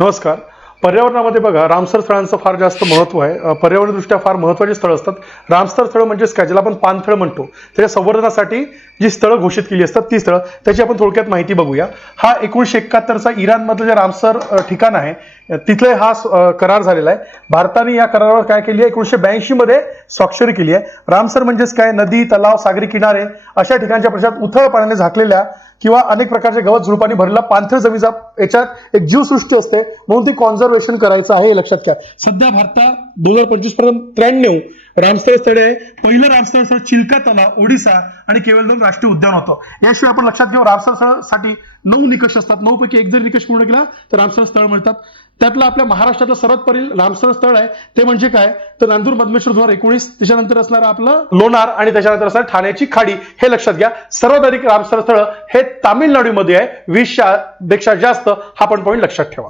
नमस्कार. पर्यावरणामध्ये बघा रामसर स्थळांचं फार जास्त महत्त्व आहे. पर्यावरणदृष्ट्या फार महत्त्वाची स्थळं असतात. रामसर स्थळं म्हणजेच काय, ज्याला आपण पाणथळ म्हणतो, त्याच्या संवर्धनासाठी जी स्थळं घोषित केली असतात ती स्थळं, त्याची आपण थोडक्यात माहिती बघूया. हा 1971चा इराणमधलं जे रामसर ठिकाण आहे तिथले हा करार झालेला आहे. भारताने या करारावर काय केली आहे, 1982 मध्ये स्वाक्षरी केली आहे. रामसर म्हणजेच काय, नदी, तलाव, सागरी किनारे अशा ठिकाणच्या प्रदेशात उथळ पाण्याने झाकलेल्या किंवा अनेक प्रकारच्या गवत झुडपांनी भरलेला पाणथळ जमिनीचा याच्यात एक जीवसृष्टी असते, म्हणून ती कॉन्झर्वेशन करायचं आहे हे लक्षात घ्या. सध्या भारतात 2025 पर्यंत 93 रामसर स्थळे आहे. पहिलं रामसर स्थळ चिल्का तलाव, ओडिसा आणि केवलदन राष्ट्रीय उद्यान होतं. याशिवाय आपण लक्षात घेऊ रामसर स्थळासाठी 9 निकष असतात. 9 पैकी एक जर निकष पूर्ण केला तर रामसर स्थळ मिळतात. त्यातलं आपल्या महाराष्ट्रातलं सर्वात पहिलं रामसर स्थळ आहे ते म्हणजे काय, तर नांदूर मधमेश्वर 2019, त्याच्यानंतर असणारं आपलं लोणार आणि त्याच्यानंतर असणार ठाण्याची खाडी, हे लक्षात घ्या. सर्वात अधिक रामसर स्थळ हे तामिळनाडूमध्ये आहे, 20 पेक्षा जास्त. हा पण पॉईंट लक्षात ठेवा.